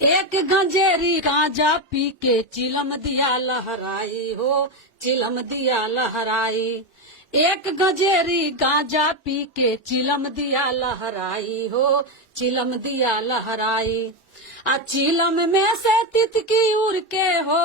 एक गंजेरी गांजा पी के चिलम दिया लहराई हो, चिलम दिया लहराई। एक गंजेरी गांजा पी के चिलम दिया लहराई हो, चिलम दिया लहराई। आ चिलम में से तितकी उड़ के हो,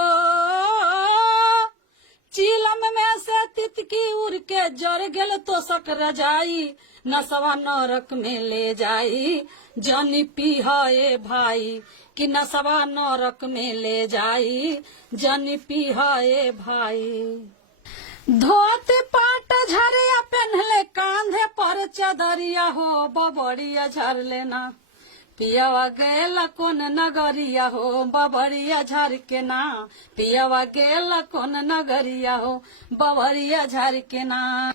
चिलम में से तितकी उड़ के जर गेल तो सक रजाई, नसवा नरक में ले जाई, जानी पीहाए भाई कि नसवा नरक में ले जाई, जानी पीहाए भाई। धोती पाट झरिया पहनले कांधे पर चदरिया हो, बबड़िया झर लेना पियावा गेला कौन नगरिया हो, बबड़िया झर के ना पियावा गेला कौन नगरिया हो, बबड़िया झर के ना।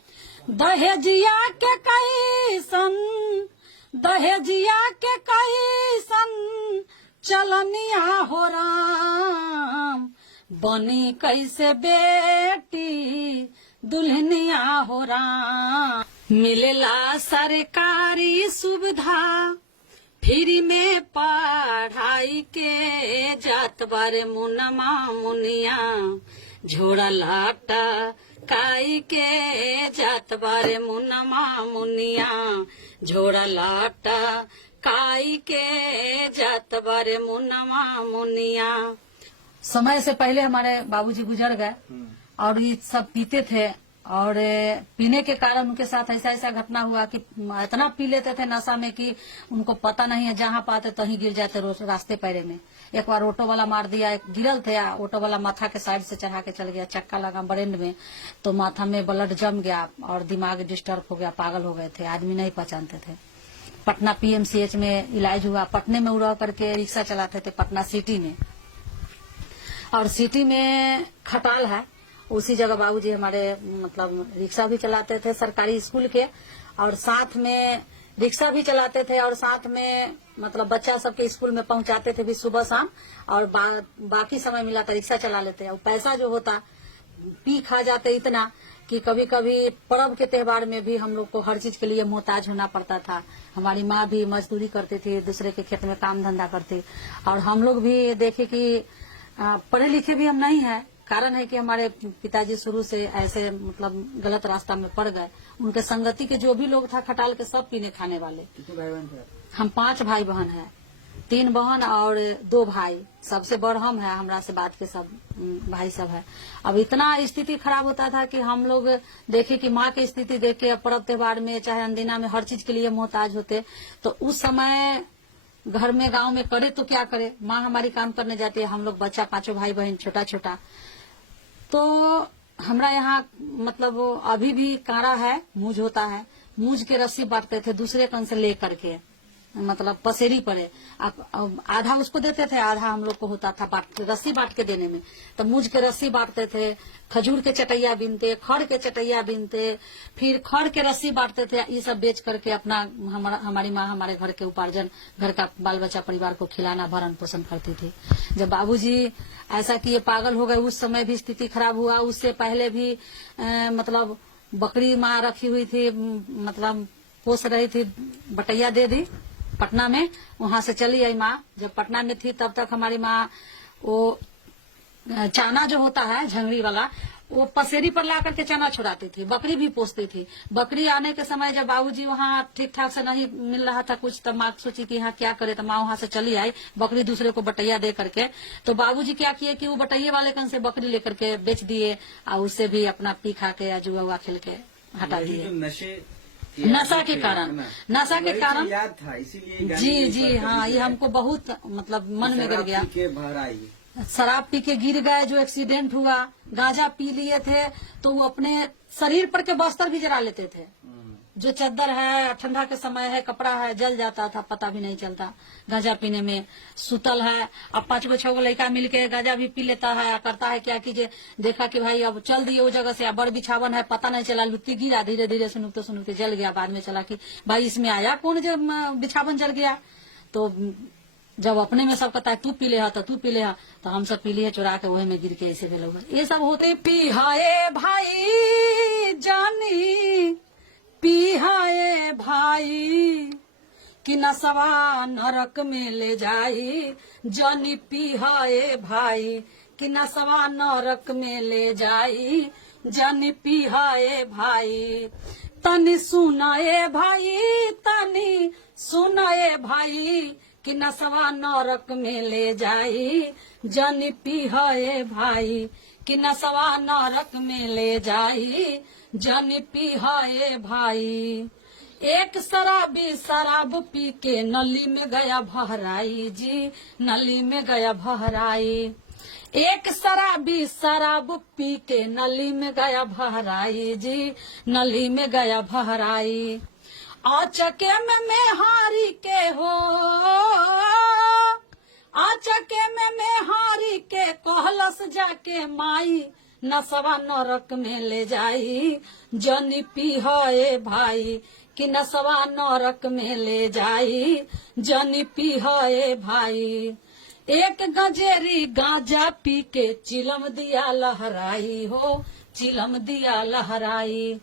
दहेजिया के कैसन, दहेजिया के कैसन चलनिया हो राम, बनी कैसे बेटी दुल्हनिया हो राम। मिलेला सरकारी सुविधा फ्री में पढ़ाई के, जात बारे मुनमा मुनिया झोड़ा लाटा काई के, जात बारे मुनमा मुनिया झोड़ा लाटा काई के, जात बारे मुनमा मुनिया। समय से पहले हमारे बाबूजी गुजर गए और ये सब पीते थे, और पीने के कारण उनके साथ ऐसा ऐसा घटना हुआ कि इतना पी लेते थे नशा में कि उनको पता नहीं है, जहाँ पाते तहीं गिर जाते रोज रास्ते पैरे में। एक बार ऑटो वाला मार दिया, एक गिरल थे, ऑटो वाला माथा के साइड से चढ़ा के चल गया, चक्का लगा बरेंड में तो माथा में ब्लड जम गया और दिमाग डिस्टर्ब हो गया, पागल हो गए थे, आदमी नहीं पहचानते थे। पटना PMCH में इलाज हुआ, पटने में उड़ा करके रिक्शा चलाते थे पटना सिटी में, और सिटी में खटाल है उसी जगह बाबूजी हमारे मतलब रिक्शा भी चलाते थे सरकारी स्कूल के, और साथ में रिक्शा भी चलाते थे, और साथ में मतलब बच्चा सबके स्कूल में पहुंचाते थे भी सुबह शाम, और बाकी समय मिला था रिक्शा चला लेते। और पैसा जो होता पी खा जाते इतना कि कभी कभी पर्व के त्योहार में भी हम लोग को हर चीज के लिए मोहताज होना पड़ता था। हमारी माँ भी मजदूरी करती थी, दूसरे के खेत में काम धंधा करती, और हम लोग भी देखे कि पढ़े लिखे भी हम नहीं है। कारण है कि हमारे पिताजी शुरू से ऐसे मतलब गलत रास्ता में पड़ गए। उनके संगति के जो भी लोग था खटाल के सब पीने खाने वाले। कितने भाई बहन थे? हम 5 भाई बहन हैं, 3 बहन और 2 भाई, सबसे बड़ हम है, हमरा से बात के सब भाई सब है। अब इतना स्थिति खराब होता था कि हम लोग देखे कि माँ की स्थिति देख के पर्व त्योहार में चाहे अनदिना में हर चीज के लिए मोहताज होते। तो उस समय घर में गांव में करे तो क्या करे, माँ हमारी काम करने जाती है, हम लोग बच्चा 5 भाई बहन छोटा छोटा। तो हमरा यहाँ मतलब अभी भी काड़ा है, मूज होता है, मूज के रस्सी बांटते थे दूसरे कन से ले करके, मतलब पसेरी पड़े, आधा उसको देते थे, आधा हम लोग को होता था रस्सी बांट के देने में। तो मूज के रस्सी बांटते थे, खजूर के चटैया बीनते, खड़ के चटैया बीनते, फिर खड़ के रस्सी बांटते थे। ये सब बेच करके अपना हमारी माँ हमारे घर के उपार्जन, घर का बाल बच्चा परिवार को खिलाना भरण पोषण करती थी। जब बाबूजी ऐसा कि ये पागल हो गए, उस समय भी स्थिति खराब हुआ। उससे पहले भी मतलब बकरी माँ रखी हुई थी, मतलब पोस रही थी, बटैया दे दी पटना में, वहां से चली आई माँ। जब पटना में थी तब तक हमारी माँ वो चाना जो होता है झंगड़ी वाला, वो पसेरी पर ला करके चना छुड़ाती थी, बकरी भी पोसती थी। बकरी आने के समय जब बाबूजी वहाँ ठीक ठाक से नहीं मिल रहा था कुछ, तब माँ सोची कि यहाँ क्या करे, तो माँ वहाँ से चली आई बकरी दूसरे को बटैया दे करके। तो बाबूजी क्या किए कि वो बटैये वाले कन से बकरी लेकर के बेच दिए, और उससे भी अपना पी खा के या जुआ हुआ खेल के हटा दिए। नशा के कारण, नशा के कारण याद था, इसीलिए जी हाँ, ये हमको बहुत मतलब मन में गिर गया। शराब पी के गिर गए, जो एक्सीडेंट हुआ, गांजा पी लिए थे तो वो अपने शरीर पर के बस्तर भी जला लेते थे। जो चद्दर है, ठंडा के समय है, कपड़ा है, जल जाता था, पता भी नहीं चलता गांजा पीने में। सुतल है, अब 5-6 लड़का मिलके गांजा भी पी लेता है, करता है क्या कीजिए, देखा कि भाई अब चल दिए वो जगह से, बड़ बिछावन है, पता नहीं चला, लुत्ती गिरा, धीरे धीरे सुनते जल गया। बाद में चला कि भाई इसमें आया कौन जो बिछावन जल गया। तो जब अपने में सब कहता है तू पी ले हा, तो तू पी ले हा, तो हम सब पी लिए चुरा के, वही में गिर के ऐसे भेल। ये सब होते पी हाय भाई जानी, पी हाय भाई कि नसवा नरक में ले जाई जनी पिहाए भाई कि नसवा नरक में ले जाई जनी पिहाए भाई। तनी सुनाए भाई तनी सुनाए भाई कि नसवा नरक में ले जाई जनी पिहाए भाई कि नसवा नरक में ले जाई जनी पिहाए भाई। एक शराबी शराब पी के नली में गया भहराई जी नली में गया भहराई। एक शराबी शराब पी के नली में गया भहराई जी नली में गया भहराई। आचके में हारी के हो आचके में हारी के कहलस जाके माई नसवा नरक में ले जाई जनी पिहाए भाई कि नसवा नरक में ले जाई जनी पिहाए भाई। एक गंजेरी गांजा पी के चिलम दिया लहराई हो चिलम दिया लहराई।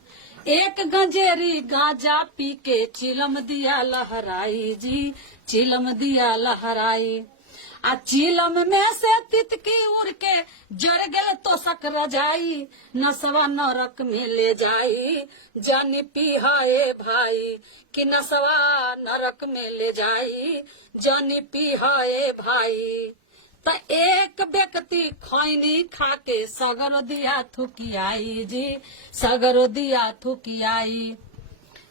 एक गंजेरी गांजा पी के चिलम दिया लहराई जी चिलम दिया लहराई। आ चिलम में से तितकी उड़ के जड़ गए तो सक रजाई नसवा नरक में ले जाई जानी पिहाए भाई कि नसवा नरक में ले जाई जानी पिहाए भाई। त एक व्यक्ति खैनी खा के सगर दिया थुकियाई जी सगर दिया थुकियाई।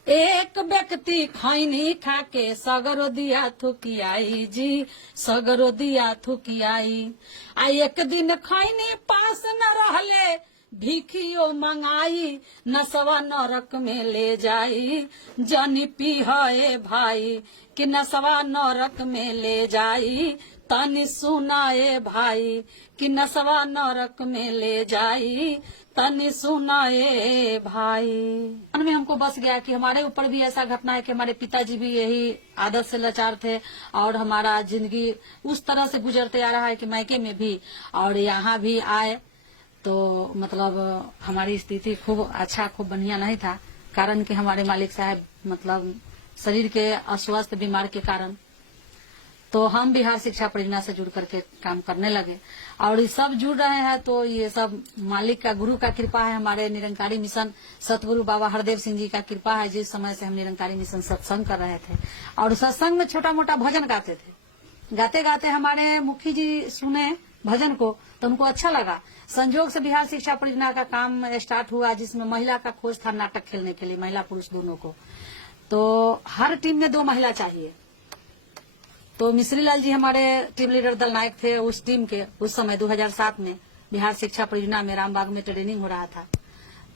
एक व्यक्ति खैनी खा के सगरो दिया थुकियाई जी सगरो दिया थुकियाई। आ एक दिन खैनी पास न रहले भिखियो मंगाई नसवा नरक में ले जाई जनी पिहाए भाई कि नसवा नरक में ले जाई तनी सुनाए भाई कि नसवा नरक में ले जाई तनी सुनाए भाई। मन में हमको बस गया कि हमारे ऊपर भी ऐसा घटना है कि हमारे पिताजी भी यही आदत से लाचार थे और हमारा जिंदगी उस तरह से गुजरते आ रहा है कि मायके में भी और यहाँ भी आए तो मतलब हमारी स्थिति खूब अच्छा खूब बढ़िया नहीं था। कारण कि हमारे मालिक साहब मतलब शरीर के अस्वस्थ बीमार के कारण तो हम बिहार शिक्षा परियोजना से जुड़ करके काम करने लगे और ये सब जुड़ रहे हैं तो ये सब मालिक का गुरु का कृपा है। हमारे निरंकारी मिशन सतगुरु बाबा हरदेव सिंह जी का कृपा है जिस समय से हम निरंकारी मिशन सत्संग कर रहे थे और सत्संग में छोटा मोटा भजन गाते थे। गाते गाते हमारे मुखी जी सुने भजन को तो उनको अच्छा लगा। संजोग से बिहार शिक्षा परियोजना का काम स्टार्ट हुआ जिसमें महिला का खोज था नाटक खेलने के लिए महिला पुरुष दोनों को। तो हर टीम में 2 महिला चाहिए। तो मिश्री लाल जी हमारे टीम लीडर दल नायक थे उस टीम के। उस समय 2007 में बिहार शिक्षा परियोजना में रामबाग में ट्रेनिंग हो रहा था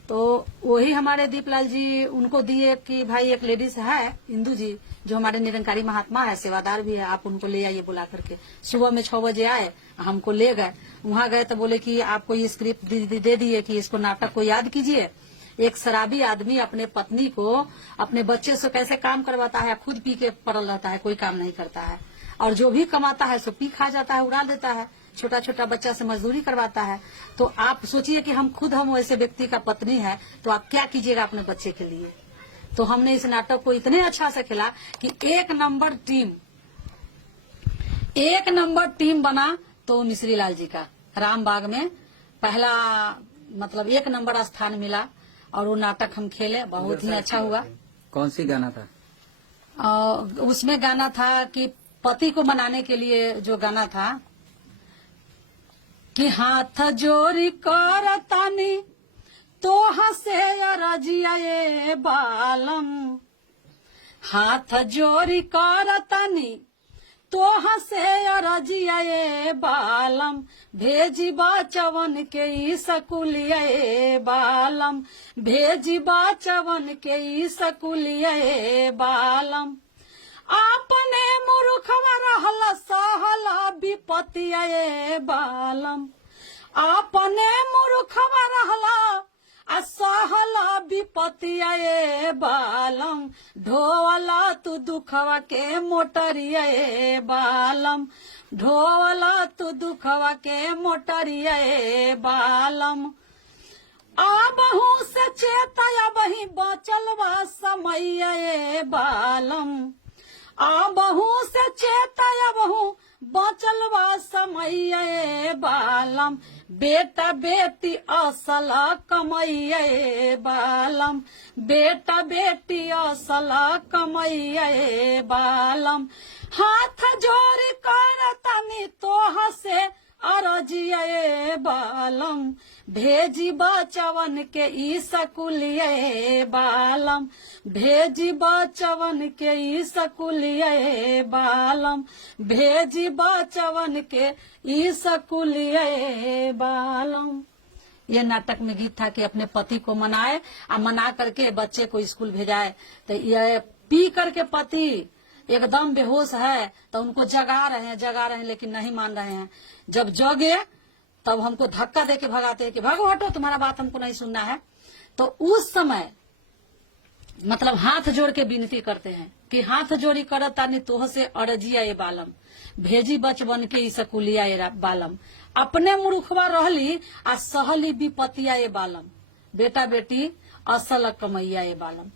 तो वही हमारे दीपलाल जी उनको दिए कि भाई एक लेडीज है इंदू जी जो हमारे निरंकारी महात्मा है सेवादार भी है आप उनको ले आइए बुला करके। सुबह में 6 बजे आए हमको ले गए। वहां गए तो बोले कि आपको ये स्क्रिप्ट दे दिए कि इसको नाटक को याद कीजिए। एक शराबी आदमी अपने पत्नी को अपने बच्चे से कैसे काम करवाता है खुद पी के पड़ल रहता है कोई काम नहीं करता है और जो भी कमाता है सो पी खा जाता है उड़ा देता है छोटा छोटा बच्चा से मजदूरी करवाता है। तो आप सोचिए कि हम वैसे व्यक्ति का पत्नी है तो आप क्या कीजिएगा अपने बच्चे के लिए। तो हमने इस नाटक को इतने अच्छा से खेला कि 1 नंबर टीम बना तो मिश्री लाल जी का रामबाग में पहला मतलब 1 नंबर स्थान मिला और वो नाटक हम खेले बहुत ही अच्छा हुआ। कौन सी गाना था? उसमें गाना था कि पति को मनाने के लिए जो गाना था कि हाथ जोड़ी करतानी तो हसे रजिया बालम हाथ जोड़ी करतानी तो हसे रजिया बालम भेजी बचवन के स्कूलिया बालम भेजी बचवन के स्कूलिया बालम अपने मूर्खवा रहल सहला विपतिया बालम अपने मूर्खवा रहला असहला विपतिया बालम ढोला तू दुखवा के मोटरिया बालम ढोला तू दुखवा के मोटरिया बालम आबहू से चेतया बही बचल बा समैया बालम बहू से चेता बहू बचल बा समय बालम, बेटा बेटी असल कमैये बालम, बेटा बेटी असल कमैये बालम। हाथ जोड़ कर तनी तोह से अरजिए बालम, भेजी बचवन के ई सकुलिए बालम, भेजी बचवन के ई सकुलिए बालम, भेजी बचवन के ई सकुलिए बालम। ये नाटक में गीत था कि अपने पति को मनाए और मना करके बच्चे को स्कूल भेजाए। तो ये पी करके पति एकदम बेहोश है तो उनको जगा रहे हैं लेकिन नहीं मान रहे हैं। जब जगे तब हमको धक्का देके भगाते हैं कि भागो हटो, तुम्हारा बात हमको नहीं सुनना है। तो उस समय मतलब हाथ जोड़ के विनती करते हैं कि हाथ जोड़ी करत तानी तोह से अरजिया ये बालम, भेजी बचवन के ई सकुलिया ये बालम। अपने मूर्खवा रहली आ सहली विपतिया ये बालम, बेटा बेटी असल कमैया ये बालम।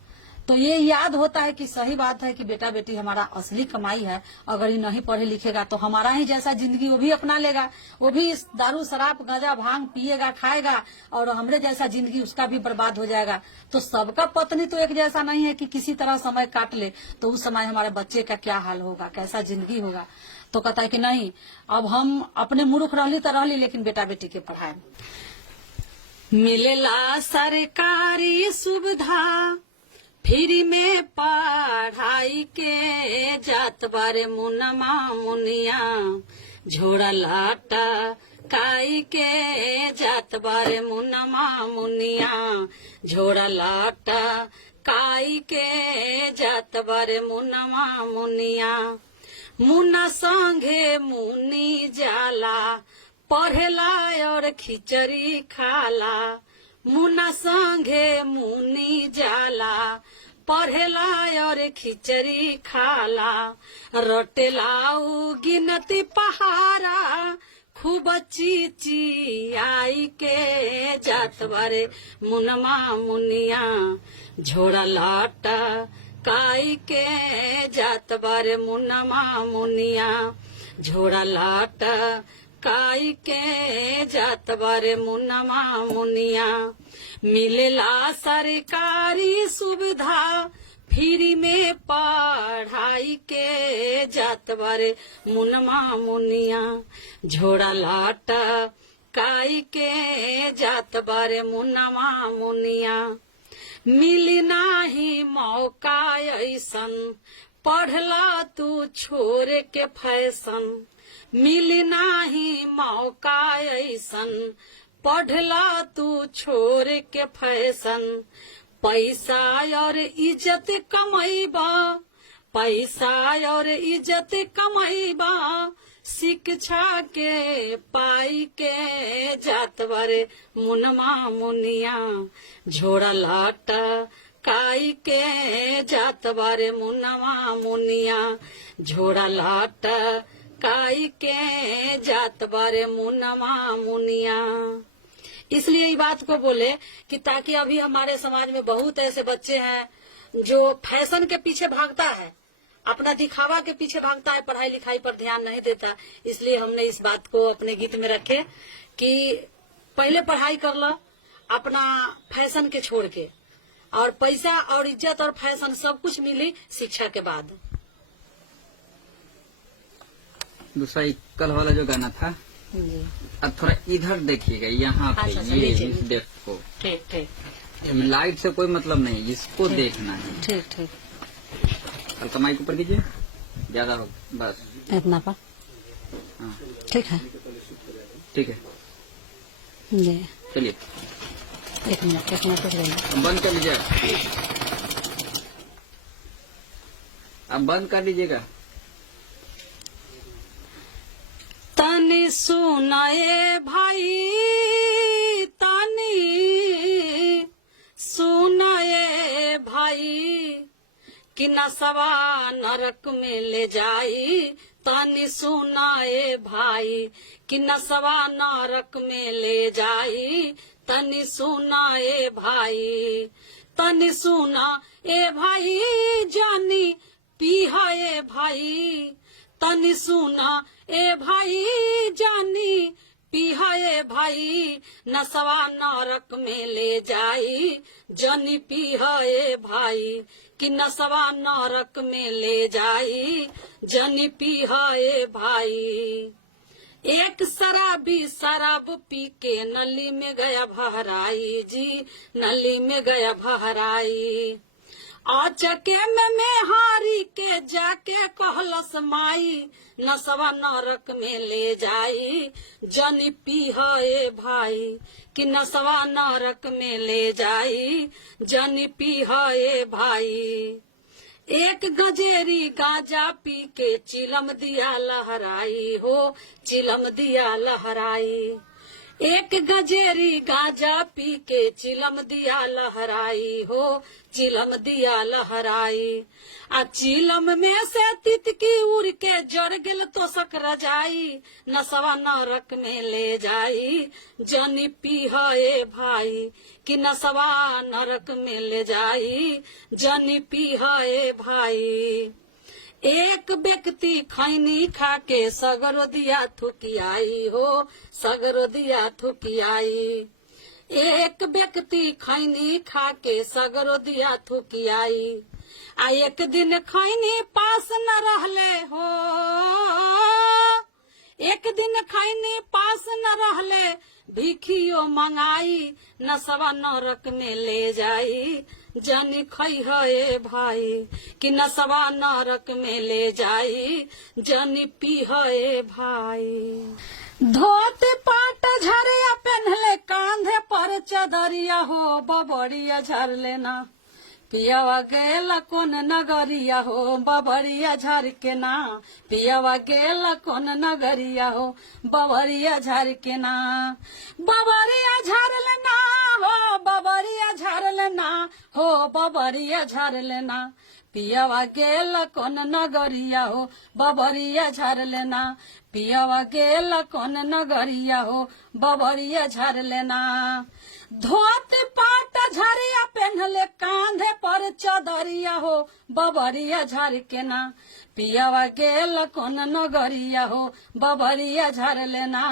तो ये याद होता है कि सही बात है कि बेटा बेटी हमारा असली कमाई है। अगर ये नहीं पढ़े लिखेगा तो हमारा ही जैसा जिंदगी वो भी अपना लेगा, वो भी दारू शराब गांजा भांग पिएगा खाएगा और हमरे जैसा जिंदगी उसका भी बर्बाद हो जाएगा। तो सबका पत्नी तो एक जैसा नहीं है कि किसी तरह समय काट ले, तो उस समय हमारे बच्चे का क्या हाल होगा, कैसा जिंदगी होगा। तो कहता है कि नहीं, अब हम अपने मूर्ख रहली तो रहली लेकिन बेटा बेटी के पढ़ाए। मिलेला सरकारी सुविधा फ्री में पढ़ाई के, जात बारे मुनमा मुनिया झोड़ा लाटा काई के, जात बारे मुनमा मुनिया झोड़ा लाटा काई के, जात बारे मुनमा मुनिया। मुन्ना संगे मुनि जाला पढ़ेला और खिचड़ी खाला, मुन्ना संगे मुनि जाला पढ़ेला और खिचड़ी खाला, रटेलाऊ गिनती पहारा खूब चीची आई के, जात बारे मुनमा मुनिया झोड़ा लाटा काई के, जात बारे मुनमा मुनिया झोड़ा लाटा काई के, जात बारे मुनमा मुनिया। मिलेला सरकारी सुविधा फ्री में पढ़ाई के, जात बारे मुनमा मुनिया झोड़ा लाटा काई के, जात बारे मुनमा मुनिया। मिली नाही मौका ऐसन पढ़ला तू छोरे के फैशन, मिली नाही मौका ऐसन पढ़ला तू छोरे के फैशन। पैसा और इज्जत कमैबा, पैसा और इज्जत कमैबा शिक्षा के पाई के, जात बारे मुनमा मुनिया झोड़ा लाटा काई के, जात बारे मुनमा मुनिया झोड़ा लाटा काई के, जात बारे मुनमा मुनिया। इसलिए ये बात को बोले कि ताकि अभी हमारे समाज में बहुत ऐसे बच्चे हैं जो फैशन के पीछे भागता है, अपना दिखावा के पीछे भागता है, पढ़ाई लिखाई पर ध्यान नहीं देता। इसलिए हमने इस बात को अपने गीत में रखे कि पहले पढ़ाई कर लो अपना फैशन के छोड़ के, और पैसा और इज्जत और फैशन सब कुछ मिली शिक्षा के बाद। दूसरा कल वाला जो गाना था अब थोड़ा इधर देखिएगा, यहाँ पे ये इस डेस्क को, ठीक ठीक, लाइट से कोई मतलब नहीं, इसको देखना है। ठीक ठीक, हल्का माइक ऊपर कीजिए, ज्यादा हो बस इतना पर। हाँ ठीक है, ठीक है जी चलिए। एक मिनट रुक जाइए, बंद कर लीजिए, अब बंद कर लीजिएगा। तनी सुनाए भाई, तनी सुनाए भाई कि नसवा नरक में ले जाई, तनी सुनाए भाई कि नसवा नरक में ले जाई, तनी सुनाए भाई, तनी सुना ए भाई जानी पीहा ए भाई तनी सुना ए भाई जानी पीहा ए भाई नसवा नरक में ले जाई जनी पीहा ए भाई कि नसवा नरक में ले जाई जनी पीहा ए भाई। एक शराबी शराब पी के नली में गया भहराई जी नली में गया भहराई। आचके में हारी के जाके कहलस माई नसवा नरक में ले जाई जनी पीहा ए भाई कि नसवा नरक में ले जाई जनी पीहा ए भाई। एक गजेरी गांजा पी के चिलम दिया लहराई हो चिलम दिया लहराई। एक गजेरी गांजा पी के चिलम दिया लहराई हो चिलम दिया लहराई। आ चिलम में से तितकी उड़ के जड़ गेल तो सक रजाई नसवा नरक में ले जाई जनी पीहा ए भाई कि नसवा नरक में ले जाई जनी पीहा ए भाई। एक व्यक्ति खैनी खा के सगरो दिया थुकियाई हो सगरो दिया थुकियाई। एक व्यक्ति खैनी खा के सगरो दिया थुकियाई। आ एक दिन खैनी पास न रहले हो एक दिन खैनी पास न रहले भिखियो मंगाई नसवा नरक में ले जाई जनी खैहा ए भाई कि नसवा नरक में ले जाई जनी पीहा ए भाई। धोती पाट झरिया पहनले कांधे पर चदरिया हो बबड़िया झर लेना पियावा गेला कौन नगरिया हो बबड़िया झर के ना पियावा गेला कौन नगरिया हो बबड़िया झर के ना। बबड़िया झर लेना हो बबड़िया झर लेना हो बबड़िया झर लेना पियावा गेला कौन नगरिया हो बबड़िया झर लेना पियावा गेला कौन नगरिया हो बबड़िया झर लेना। धोती पाट झरिया पहनले कांधे पर चदरिया हो बबड़िया झर के ना पियावा गेल कौन नगरिया हो बबड़िया झर लेना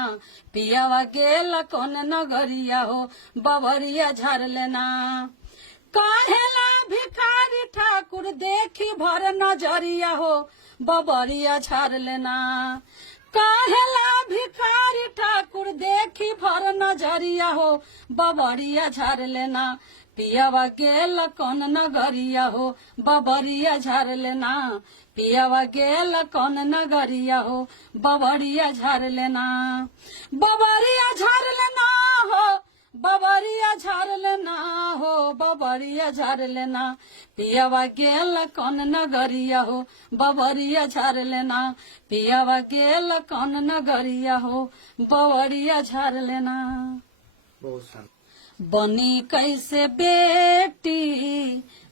पियावा गेल कौन नगरिया हो बबड़िया झर लेना। काढ़ेला भिखारी ठाकुर देखी भर नजरिया हो बबड़िया झर लेना। काहेला भिखारी ठाकुर देखी भर नजरिया हो बबड़िया झर लेना पियावा गेल कौन नगरिया हो बबड़िया झर लेना पियावा गेल कौन नगरिया हो बबड़िया झर लेना। बबड़िया झर लेना हो बबड़िया झर लेना हो बबड़िया झर लेना पियावा गेल कौन नगरिया हो बबड़िया झर लेना पियावा गेल कौन नगरिया हो बबड़िया झर लेना। बनी कैसे बेटी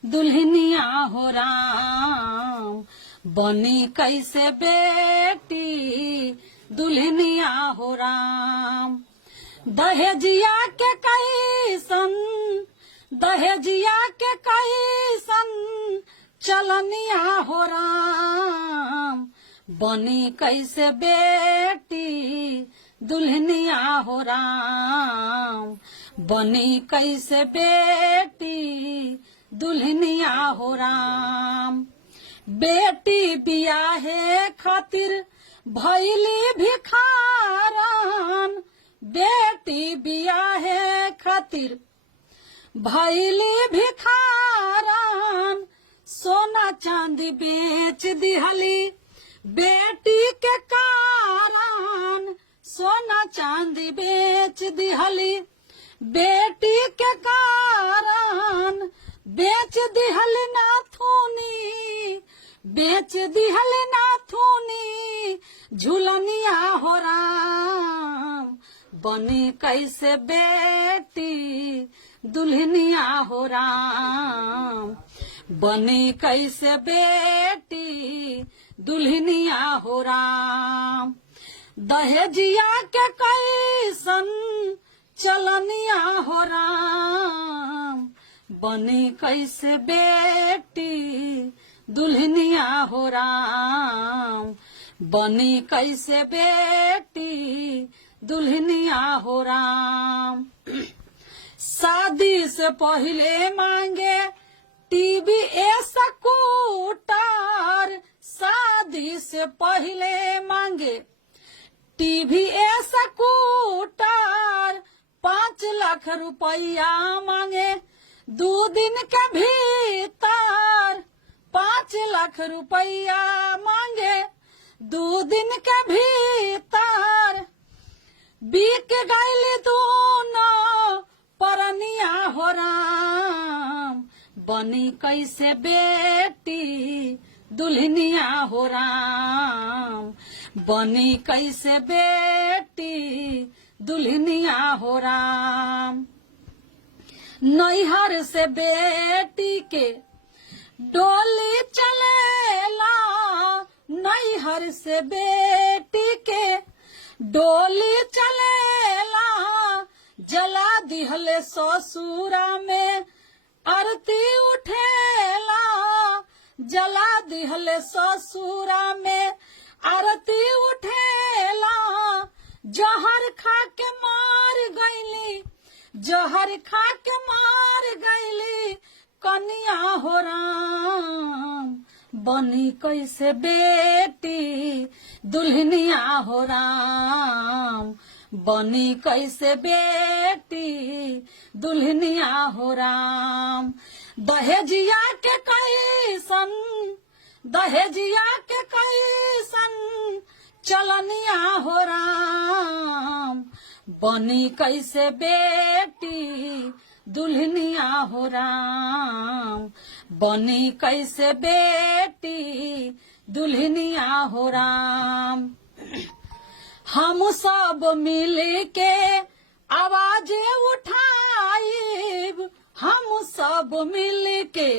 दुल्हनिया हो राम बनी कैसे बेटी दुल्हनिया हो राम। दहेजिया के कैसन चलनिया हो राम बनी कैसे बेटी दुल्हनिया हो राम बनी कैसे बेटी दुल्हनिया हो राम। बेटी बियाहे खातिर भैली भिखारन बेटी बियाहे खातिर भैली भिखारन सोना चांदी बेच दिहली बेटी के कारण सोना चांदी बेच दिहली बेटी के कारण बेच दिहली नाथुनी बेच दिहली नाथुनी झुलनिया हो राम बनी कैसे बेटी दुल्हनिया हो राम बनी कैसे बेटी दुल्हनिया हो राम। दहेजिया के कैसन चलनिया हो राम बनी कैसे बेटी दुल्हनिया हो राम, बनी कैसे बेटी दुल्हनिया हो राम। शादी से पहले मांगे टीवी स्कूटर, शादी से पहले मांगे टीवी स्कूटर, 5 लाख रुपया मांगे 2 दिन के भीतर, 5 लाख रुपया मांगे 2 दिन के भीतर। बिक गईली दोनों परनिया हो राम, बनी कैसे बेटी दुल्हनिया हो राम, बनी कैसे बेटी दुल्हनिया हो राम। नैहर से बेटी के डोली चलेला, नैहर से बेटी के डोली चलेला, जला दिहले ससुरा में आरती उठेला, जला दिहले ससुरा में आरती उठेला। जहर खा के मार गईली, जहर खा के मार गईली कन्या हो राम, बनी कैसे बेटी दुल्हनिया हो राम, बनी कैसे बेटी दुल्हनिया हो राम। दहेजिया के कैसन, दहेजिया के कैसन चलनिया हो राम, बनी कैसे बेटी दुल्हनिया हो राम, बनी कैसे बेटी दुल्हनिया हो राम। हम सब मिल के आवाज उठाइब, हम सब मिल के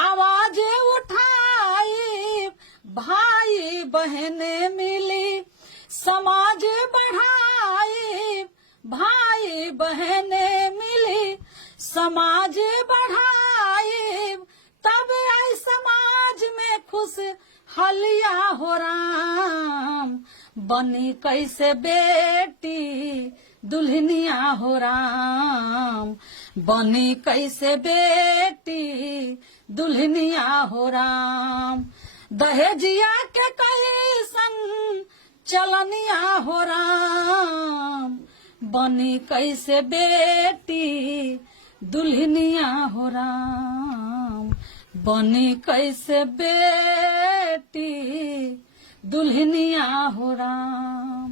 आवाज उठाइब, भाई बहन मिली समाज बढ़ाइब, भाई बहन मिली समाज बढ़ाइब, तब आई समाज में खुश हलिया हो राम, बनी कैसे बेटी दुल्हनिया हो राम, बनी कैसे बेटी दुल्हनिया हो राम। दहेजिया के कैसन चलनिया हो राम, बनी कैसे बेटी दुल्हनिया हो राम, बनी कैसे बेटी दुल्हनिया हो राम।